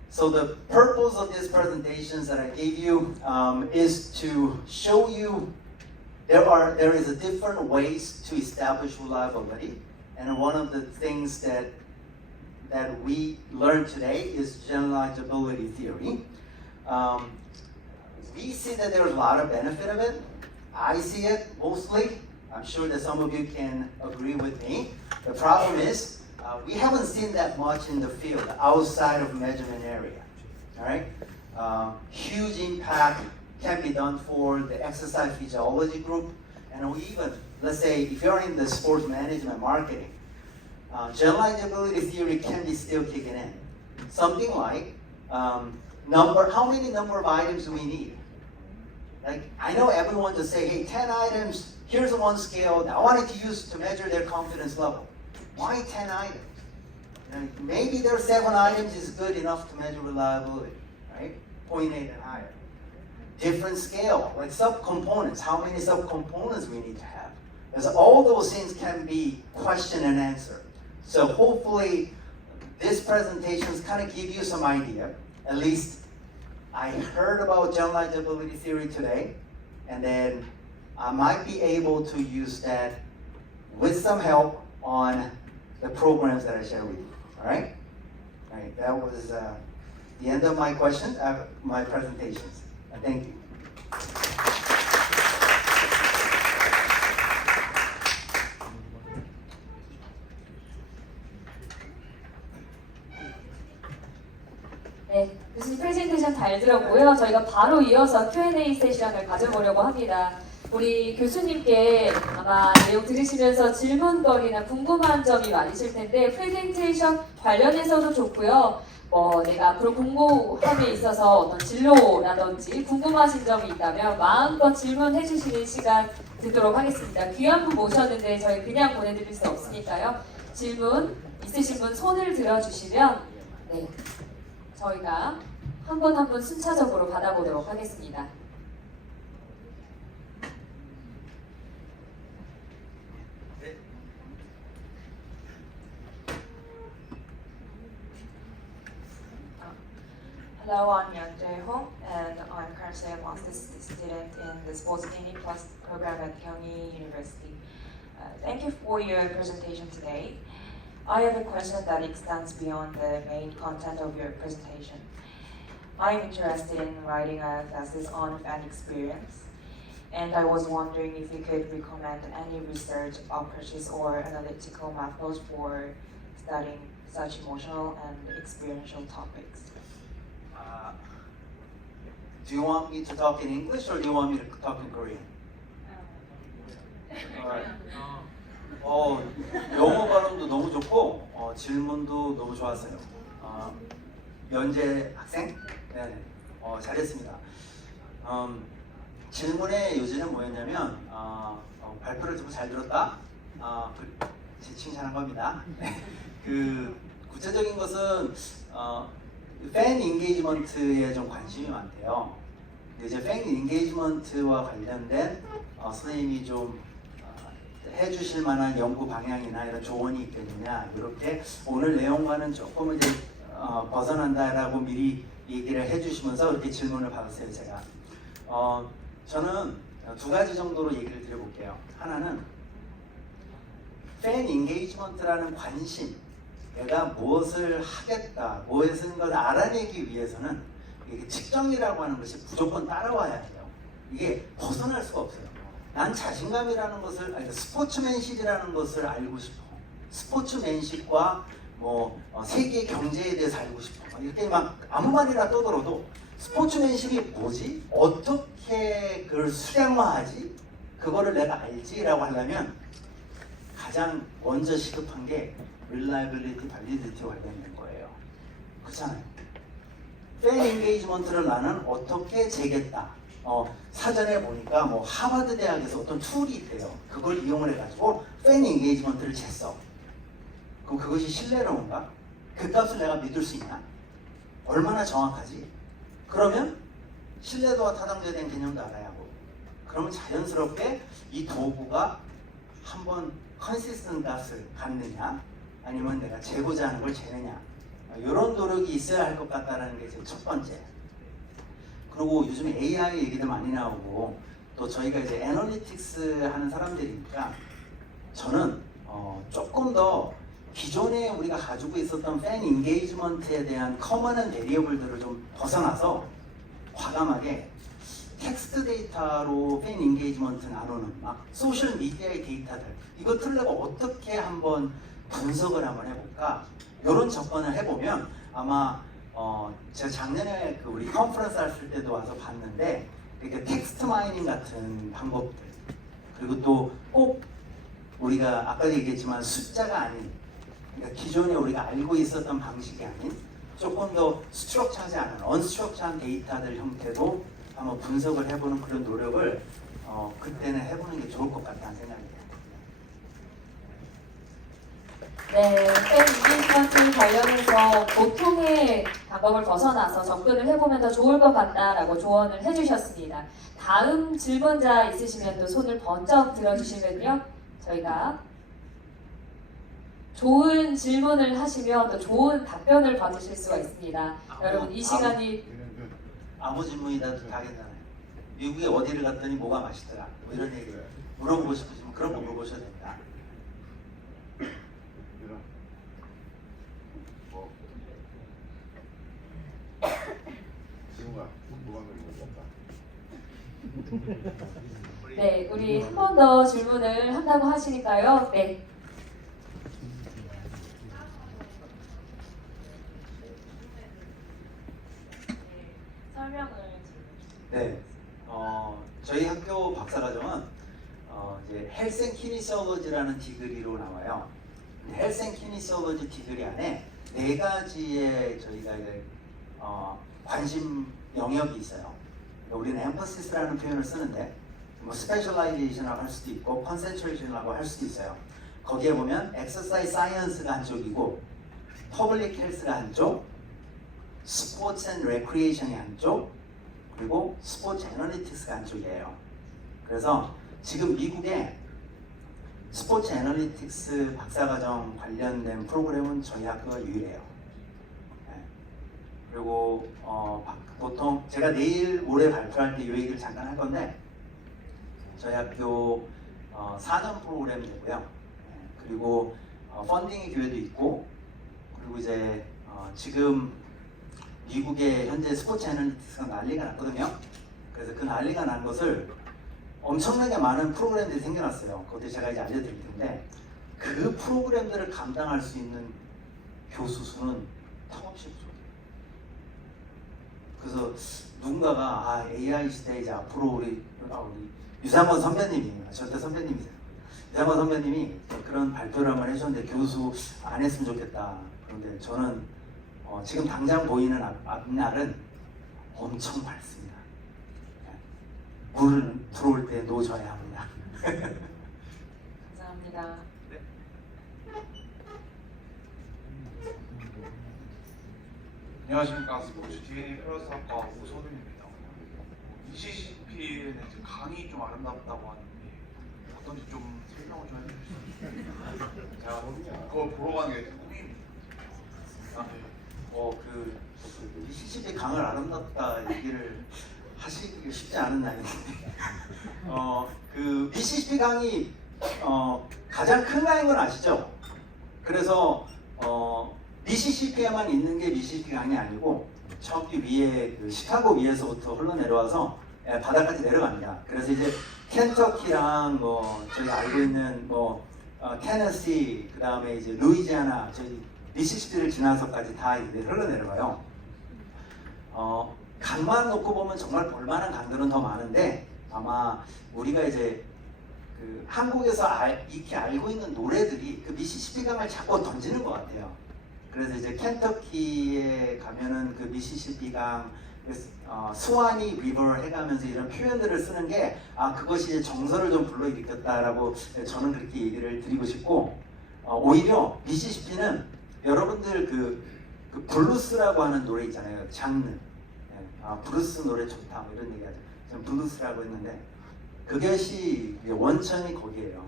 So the purpose of these presentations that I gave you is to show you there is a different ways to establish reliability, and one of the things that we learned today is generalizability theory. We see that there's a lot of benefit of it. I see it mostly. I'm sure that some of you can agree with me. The problem is we haven't seen that much in the field outside of measurement area. All right, huge impact can be done for the exercise physiology group, and we even, let's say, if you're in the sports management marketing, generalizability theory can be still kicking in. Something like how many number of items do we need? Like, I know everyone just say, hey, 10 items, here's one scale that I wanted to use to measure their confidence level. Why 10 items? You know, maybe their 7 items is good enough to measure reliability, right? 0.8 and higher. Different scale, like subcomponents, how many subcomponents we need to have. Because all those things can be question and answer. So hopefully this presentations kind of give you some idea. At least I heard about generalizability theory today, and then I might be able to use that with some help on the programs that I share with you. All right? All right, that was the end of my questions, my presentations. Thank you. 네, 교수님 프레젠테이션 잘 들었고요. 저희가 바로 이어서 Q&A 세션을 가져보려고 합니다. 우리 교수님께 아마 내용 들으시면서 질문거리나 궁금한 점이 많으실 텐데 프레젠테이션 관련해서도 좋고요. 내가 앞으로 공부함에 있어서 어떤 진로라든지 궁금하신 점이 있다면 마음껏 질문해 주시는 시간 듣도록 하겠습니다. 귀한 분 모셨는데 저희 그냥 보내드릴 수 없으니까요. 질문 있으신 분 손을 들어주시면 네, 저희가 한 분 한 분 순차적으로 받아보도록 하겠습니다. Hello, I'm Young Jae-ho, and I'm currently a master's student in the Sports Training Plus program at Gyeonggi University. Thank you for your presentation today. I have a question that extends beyond the main content of your presentation. I'm interested in writing a thesis on fan experience, and I was wondering if you could recommend any research approaches or analytical methods for studying such emotional and experiential topics. Do you want me to talk in English or do you want me to talk in Korean? Alright. 영어 발음도 너무 좋고 질문도 너무 좋았어요. 연재 학생? 네, 잘했습니다. 질문의 요지는 뭐였냐면 발표를 좀 잘 들었다. 제 칭찬한 겁니다. 그 구체적인 것은 팬 인게이지먼트에 좀 관심이 많대요. 근데 이제 팬 인게이지먼트와 관련된 선생님이 좀 해주실 만한 연구 방향이나 이런 조언이 있겠느냐, 이렇게 오늘 내용과는 조금 이제 벗어난다라고 미리 얘기를 해주시면서 이렇게 질문을 받았어요, 제가. 저는 두 가지 정도로 얘기를 드려볼게요. 하나는 팬 인게이지먼트라는 관심, 내가 무엇을 하겠다, 무엇인 걸 알아내기 위해서는 이게 측정이라고 하는 것이 무조건 따라와야 해요. 이게 벗어날 수가 없어요. 난 자신감이라는 것을, 스포츠맨십이라는 것을 알고 싶어. 스포츠맨십과 세계 경제에 대해서 알고 싶어. 이렇게 막 아무 말이나 떠들어도 스포츠맨십이 뭐지? 어떻게 그걸 수량화하지? 그거를 내가 알지라고 하려면 가장 먼저 시급한 게 reliability, validity와 관련된 거예요. 그렇잖아요. 팬 인게이지먼트를 나는 어떻게 재겠다. 사전에 보니까 하버드 대학에서 어떤 툴이 있대요. 그걸 이용을 해가지고 팬 인게이지먼트를 쟀어. 그럼 그것이 신뢰로운가? 그 값을 내가 믿을 수 있나? 얼마나 정확하지? 그러면 신뢰도와 타당제된 개념도 알아야 하고, 그러면 자연스럽게 이 도구가 한번 컨시스턴트 값을 갖느냐, 아니면 내가 재고자 하는 걸 재느냐, 이런 노력이 있어야 할 것 같다는 게 첫 번째. 그리고 요즘에 AI 얘기도 많이 나오고, 또 저희가 이제 애널리틱스 하는 사람들이니까 저는 조금 더 기존에 우리가 가지고 있었던 팬 인게이지먼트에 대한 커먼한 베리어블들을 좀 벗어나서 과감하게 텍스트 데이터로 팬 인게이지먼트 나누는 막 소셜 미디어의 데이터들, 이것들을 내가 어떻게 한번 분석을 한번 해볼까? 이런 접근을 해보면 아마 제가 작년에 그 우리 컨퍼런스 했을 때도 와서 봤는데 이렇게 텍스트 마이닝 같은 방법들 그리고 또 꼭 우리가 아까도 얘기했지만 숫자가 아닌 그러니까 기존에 우리가 알고 있었던 방식이 아닌 조금 더 스트럭처하지 않은 언스트럭처한 데이터들 형태로 한번 분석을 해보는 그런 노력을 그때는 해보는 게 좋을 것 같다는 생각이 들어요. 네, 팬 인게이지먼트 관련해서 보통의 방법을 벗어나서 접근을 해보면 더 좋을 것 같다라고 조언을 해주셨습니다. 다음 질문자 있으시면 또 손을 번쩍 들어주시면요. 저희가 좋은 질문을 하시면 또 좋은 답변을 받으실 수가 있습니다. 여러분 이 시간이 아무 질문이라도 다 괜찮아요. 미국에 어디를 갔더니 뭐가 맛있더라 뭐 이런 얘기 물어보고 싶으시면 그런 거 물어보셔도 됩니다. 네, 우리 한 번 더 질문을 한다고 하시니까요. 네. 설명을 네, 저희 학교 박사과정은 이제 헬스 앤 키니시올로지라는 디그리로 나와요. 헬스 앤 키니시올로지 디그리 안에 네 가지의 저희가 이제 관심 영역이 있어요. 우리는 엠퍼시스라는 표현을 쓰는데 뭐 스페셜라이제이션이라고 할 수도 있고 컨센트레이션이라고 할 수도 있어요. 거기에 보면 엑서사이즈 사이언스가 한쪽이고 퍼블릭 헬스가 한쪽, 스포츠 앤 레크리에이션이 한쪽, 그리고 스포츠 애널리틱스가 한쪽이에요. 그래서 지금 미국에 스포츠 애널리틱스 박사과정 관련된 프로그램은 저희 학교가 유일해요. 네. 그리고 보통 제가 내일 모레 발표할 때 이 얘기를 잠깐 할 건데 저희 학교 4년 프로그램 되고요. 네. 그리고 펀딩의 기회도 있고 그리고 이제 지금 미국의 현재 스포츠 애널리틱스가 난리가 났거든요. 그래서 그 난리가 난 것을 엄청나게 많은 프로그램들이 생겨났어요. 그것도 제가 이제 알려드릴 텐데 그 프로그램들을 감당할 수 있는 교수 수는 턱없이 부족해요. 그래서 누군가가 AI 시대에 이제 앞으로 우리 유상원 선배님이 절대 선배님이세요. 유상원 선배님이 그런 발표를 한번 해주셨는데 교수 안 했으면 좋겠다. 그런데 저는 지금 당장 보이는 앞날은 엄청 밝습니다. 물을 들어올 때 놓아줘야 합니다. 감사합니다. 네. 안녕하십니까. 스포츠 DNA 플러스학과 오소빈입니다. ECCP는 이제 강이 좀 아름답다고 하는데 어떤지 좀 설명을 좀 해주실 수 있어요? 제가 그걸 보러 가는 게 꿈입니다. 그 CCP 강을 아름답다 얘기를 하시기 쉽지 않은 나이인데 그 미시시피 강이 가장 큰 강인 건 아시죠? 그래서 미시시피에만 있는 게 미시시피 강이 아니고 저기 위에 그 시카고 위에서부터 흘러내려와서 바다까지 내려갑니다. 그래서 이제 켄터키랑 뭐 저희가 알고 있는 뭐 테네시 그 다음에 이제 루이지아나 저희 미시시피를 지나서까지 다 이제 흘러내려가요. 강만 놓고 보면 정말 볼만한 강들은 더 많은데 아마 우리가 이제 그 한국에서 익히 알고 있는 노래들이 그 미시시피 강을 자꾸 던지는 것 같아요. 그래서 이제 켄터키에 가면은 그 미시시피 강, 스와니 리버 해가면서 이런 표현들을 쓰는 게 그것이 이제 정서를 좀 불러일으켰다라고 저는 그렇게 얘기를 드리고 싶고 오히려 미시시피는 여러분들 그 블루스라고 하는 노래 있잖아요. 장르. 블루스 노래 좋다 뭐 이런 얘기하죠. 저는 블루스라고 했는데 그것이 원천이 거기에요.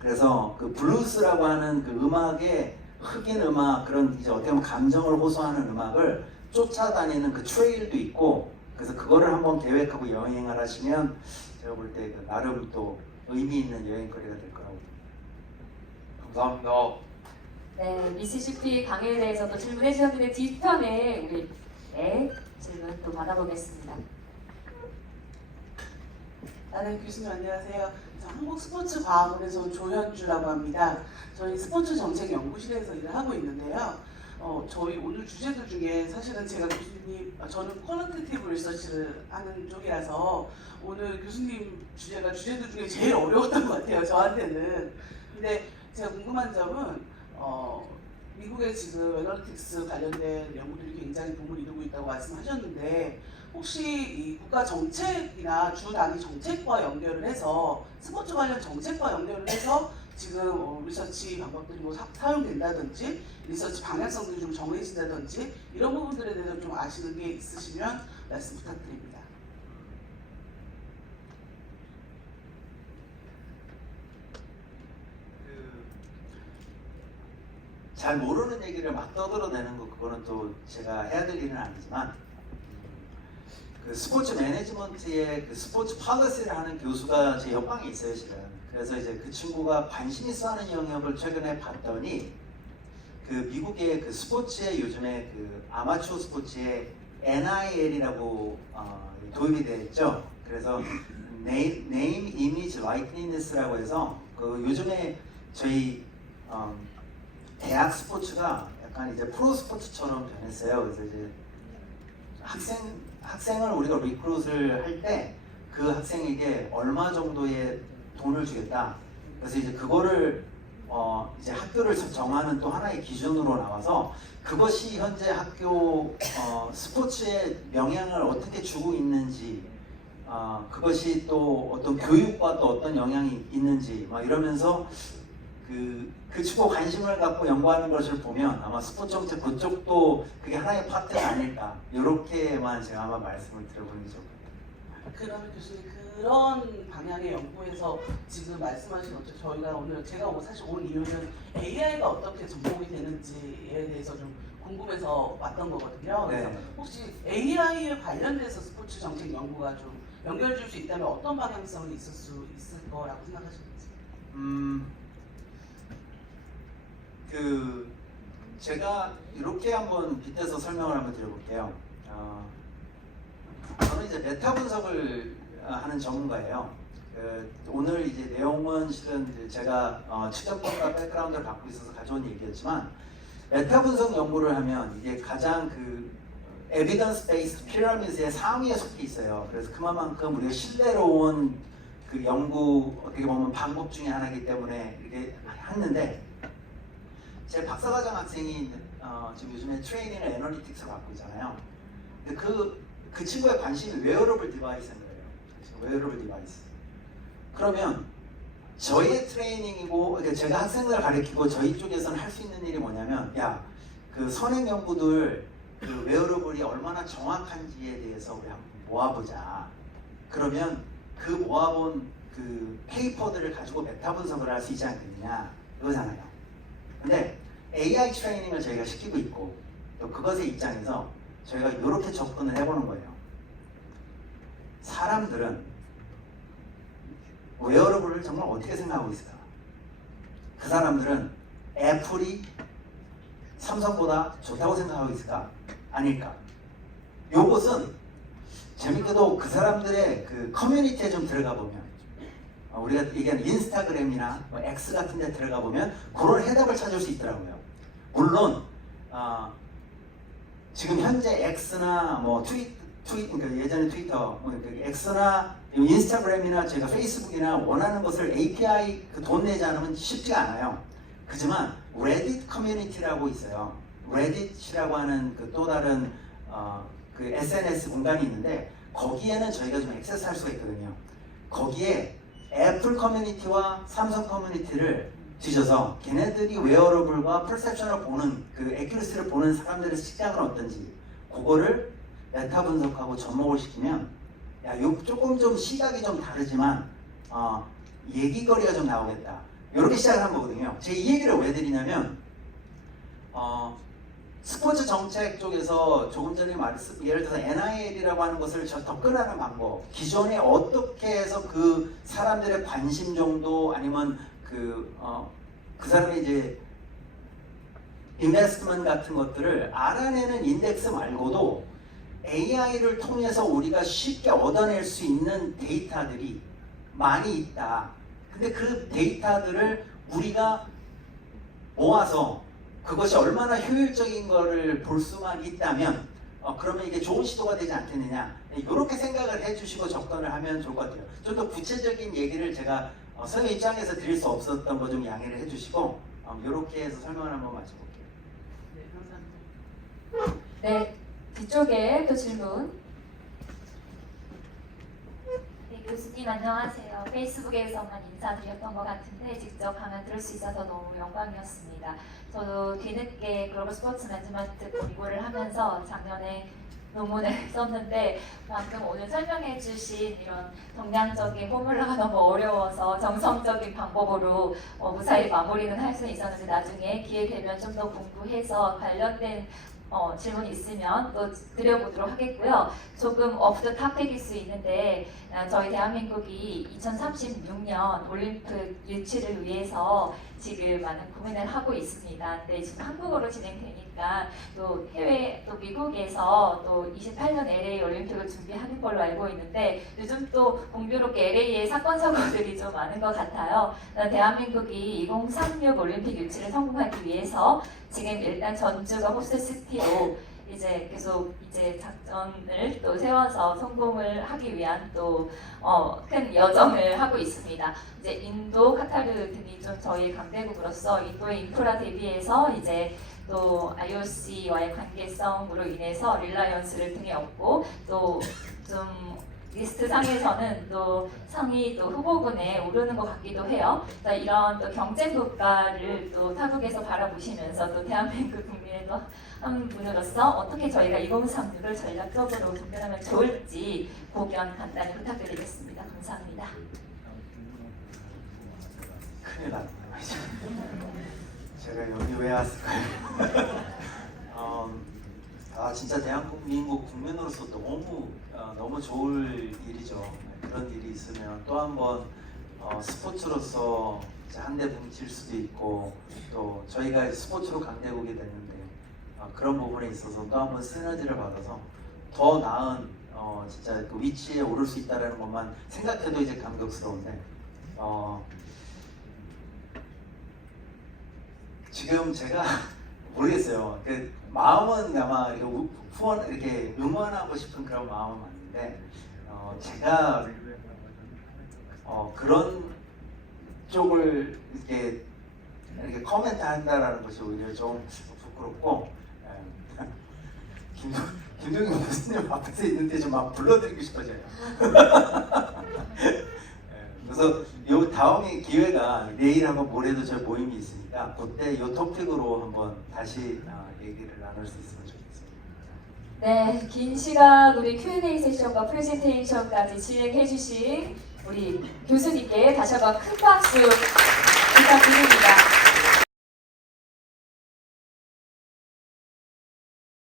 그래서 그 블루스라고 하는 그 음악의 흑인 음악 그런 이제 어떻게 보면 감정을 호소하는 음악을 쫓아다니는 그 트레일도 있고 그래서 그거를 한번 계획하고 여행을 하시면 제가 볼 때 그 나름 또 의미 있는 여행거리가 될 거라고 봅니다. 감사합니다. 네, 미시시피 강에 대해서도 질문해 주셨는데 뒤편에 우리 질문 또 받아보겠습니다. 네, 교수님 안녕하세요. 저 한국스포츠과학원에서 온 조현주라고 합니다. 저희 스포츠 정책 연구실에서 일을 하고 있는데요. 저희 오늘 주제들 중에 사실은 제가 교수님, 저는 퀄리테이티브 리서치를 하는 쪽이라서 오늘 교수님 주제들 중에 제일 어려웠던 것 같아요, 저한테는. 근데 제가 궁금한 점은 미국의 지금 애널리틱스 관련된 연구들이 굉장히 붐을 이루고 있다고 말씀하셨는데 혹시 이 국가 정책이나 주 단위 정책과 연결을 해서 스포츠 관련 정책과 연결을 해서 지금 리서치 방법들이 뭐 사용된다든지 리서치 방향성들이 좀 정해진다든지 이런 부분들에 대해서 좀 아시는 게 있으시면 말씀 부탁드립니다. 잘 모르는 얘기를 막 떠들어내는 거 그거는 또 제가 해야 될 일은 아니지만 그 스포츠 매니지먼트의 그 스포츠 팔러시를 하는 교수가 제 옆방에 있어요 실은. 그래서 이제 그 친구가 관심 있어 하는 영역을 최근에 봤더니 그 미국의 그 스포츠에 요즘에 그 아마추어 스포츠에 NIL이라고 도입이 되어 있죠. 그래서 Name, Image, Likeliness라고 해서 그 요즘에 저희 대학 스포츠가 약간 이제 프로 스포츠처럼 변했어요. 그래서 이제 학생을 우리가 리크루트를 할 때 그 학생에게 얼마 정도의 돈을 주겠다. 그래서 이제 그거를 이제 학교를 정하는 또 하나의 기준으로 나와서 그것이 현재 학교 스포츠에 영향을 어떻게 주고 있는지 그것이 또 어떤 교육과 또 어떤 영향이 있는지 막 이러면서 그 친구 관심을 갖고 연구하는 것을 보면 아마 스포츠 정책 그쪽도 그게 하나의 파트가 아닐까 이렇게만 제가 아마 말씀을 드려보는 게 좋을 것 같아요. 그러면 교수님 그런 방향의 연구에서 지금 말씀하신 것처럼 저희가 오늘 제가 사실 온 이유는 AI가 어떻게 접목이 되는지에 대해서 좀 궁금해서 왔던 거거든요. 그래서 네. 혹시 AI에 관련돼서 스포츠 정책 연구가 좀 연결될 수 있다면 어떤 방향성이 있을 거라고 생각하시는지? 제가 이렇게 한번 빗대서 설명을 한번 드려볼게요. 저는 이제 메타 분석을 하는 전문가예요. 오늘 이제 내용은 실은 이제 제가 측정법과 백그라운드를 갖고 있어서 가져온 얘기였지만 메타 분석 연구를 하면 이게 가장 그 에비던스 베이스드 피라미드의 상위에 속해 있어요. 그래서 그만큼 우리가 신뢰로운 그 연구 어떻게 보면 방법 중에 하나이기 때문에 이렇게 했는데 제 박사과정 학생이 지금 요즘에 트레이닝을 애널리틱스를 받고 있잖아요. 근데 그 친구의 관심이 웨어러블 디바이스인 거예요. 웨어러블 디바이스. 그러면 저희의 트레이닝이고 그러니까 제가 학생들을 가르치고 저희 쪽에서는 할 수 있는 일이 뭐냐면 그 선행 연구들 그 웨어러블이 얼마나 정확한지에 대해서 우리 한번 모아보자. 그러면 그 모아본 그 페이퍼들을 가지고 메타 분석을 할 수 있지 않겠느냐 이거잖아요. 근데 AI 트레이닝을 저희가 시키고 있고 또 그것의 입장에서 저희가 이렇게 접근을 해보는 거예요. 사람들은 웨어러블을 정말 어떻게 생각하고 있을까? 그 사람들은 애플이 삼성보다 좋다고 생각하고 있을까? 아닐까? 요것은 재밌게도 그 사람들의 그 커뮤니티에 좀 들어가 보면 우리가 얘기하는 인스타그램이나 뭐 X 같은 데 들어가 보면 그런 해답을 찾을 수 있더라고요. 물론 지금 현재 X나 뭐 그러니까 예전에 트위터, X나 인스타그램이나 제가 페이스북이나 원하는 것을 API 돈 내지 않으면 쉽지가 않아요. 그지만 레딧 커뮤니티라고 있어요. 레딧이라고 하는 그 또 다른 그 SNS 공간이 있는데 거기에는 저희가 좀 액세스할 수가 있거든요. 거기에 애플 커뮤니티와 삼성 커뮤니티를 뒤져서 걔네들이 웨어러블과 퍼셉션을 보는 그 애큐러시를 보는 사람들의 시각은 어떤지 그거를 메타 분석하고 접목을 시키면 요 조금 좀 시각이 좀 다르지만 얘기거리가 좀 나오겠다. 이렇게 시작을 한 거거든요. 제가 이 얘기를 왜 드리냐면 스포츠 정책 쪽에서 조금 전에 말했을 예를 들어서 NIL이라고 하는 것을 접근하는 방법, 기존에 어떻게 해서 그 사람들의 관심 정도 아니면 그 사람의 이제 인베스트먼트 같은 것들을 알아내는 인덱스 말고도 AI를 통해서 우리가 쉽게 얻어낼 수 있는 데이터들이 많이 있다. 근데 그 데이터들을 우리가 모아서 그것이 얼마나 효율적인 거를 볼 수만 있다면 그러면 이게 좋은 시도가 되지 않겠느냐, 이렇게 생각을 해주시고 접근을 하면 좋을 것 같아요. 좀 더 구체적인 얘기를 제가 선생님 입장에서 드릴 수 없었던 거 좀 양해를 해주시고 이렇게 해서 설명을 한번 마쳐볼게요. 네, 감사합니다. 네, 뒤쪽에 또 질문. 네, 교수님 안녕하세요. 페이스북에서만 인사드렸던 것 같은데 직접 강연 들을 수 있어서 너무 영광이었습니다. 저도 뒤늦게 글로벌 스포츠 매니지먼트 공부를 하면서 작년에 논문을 썼는데 방금 오늘 설명해 주신 이런 정량적인 포뮬러가 너무 어려워서 정성적인 방법으로 무사히 마무리는 할 수 있었는데 나중에 기회 되면 좀 더 공부해서 관련된 질문이 있으면 또 드려보도록 하겠고요. 조금 오프 더 탑픽일 수 있는데 저희 대한민국이 2036년 올림픽 유치를 위해서 지금 많은 고민을 하고 있습니다. 근데 지금 한국어로 진행되니까 또 해외 또 미국에서 또 28년 LA 올림픽을 준비하는 걸로 알고 있는데 요즘 또 공교롭게 LA에 사건 사고들이 좀 많은 것 같아요. 대한민국이 2036 올림픽 유치를 성공하기 위해서 지금 일단 전주가 호스트 시티로 이제 계속 이제 작전을 또 세워서 성공을 하기 위한 또 큰 여정을 하고 있습니다. 이제 인도, 카타르 등이 좀 저희 강대국으로서 인도의 인프라 대비해서 이제 또 IOC와의 관계성으로 인해서 릴라이언스를 등에 업고 또 좀 리스트 상에서는 또 상위 또 후보군에 오르는 것 같기도 해요. 그러니까 이런 또 경쟁 국가를 또 타국에서 바라보시면서 또 대한민국 국민의 또 한 분으로서 어떻게 저희가 2036을 전략적으로 접근하면 좋을지 고견 간단히 부탁드리겠습니다. 감사합니다. 큰일 났네요. 제가 여기 왜 왔을까요? 진짜 대한민국 국민으로서 너무 좋을 일이죠. 그런 일이 있으면 또 한번 스포츠로서 한 대 뭉칠 수도 있고 또 저희가 스포츠로 강대국이 됐는데 그런 부분에 있어서 또 한번 시너지를 받아서 더 나은 진짜 그 위치에 오를 수 있다는 것만 생각해도 이제 감격스러운데 지금 제가 모르겠어요. 그 마음은 아마 이렇게 응원하고 싶은 그런 마음은 맞는데 제가 그런 쪽을 이렇게 코멘트 한다라는 것이 오히려 좀 부끄럽고 김동현 교수님 앞에서 있는데 좀 막 불러드리고 싶어져요. 그래서 요 다음에 기회가 내일하고 모레도 저희 모임이 있으니까 그때 요 토픽으로 한번 다시 얘기를 나눌 수 있으면 좋겠습니다. 네, 긴 시간 우리 Q&A 세션과 프레젠테이션까지 진행해주신 우리 교수님께 다시 한번 큰 박수 부탁드립니다.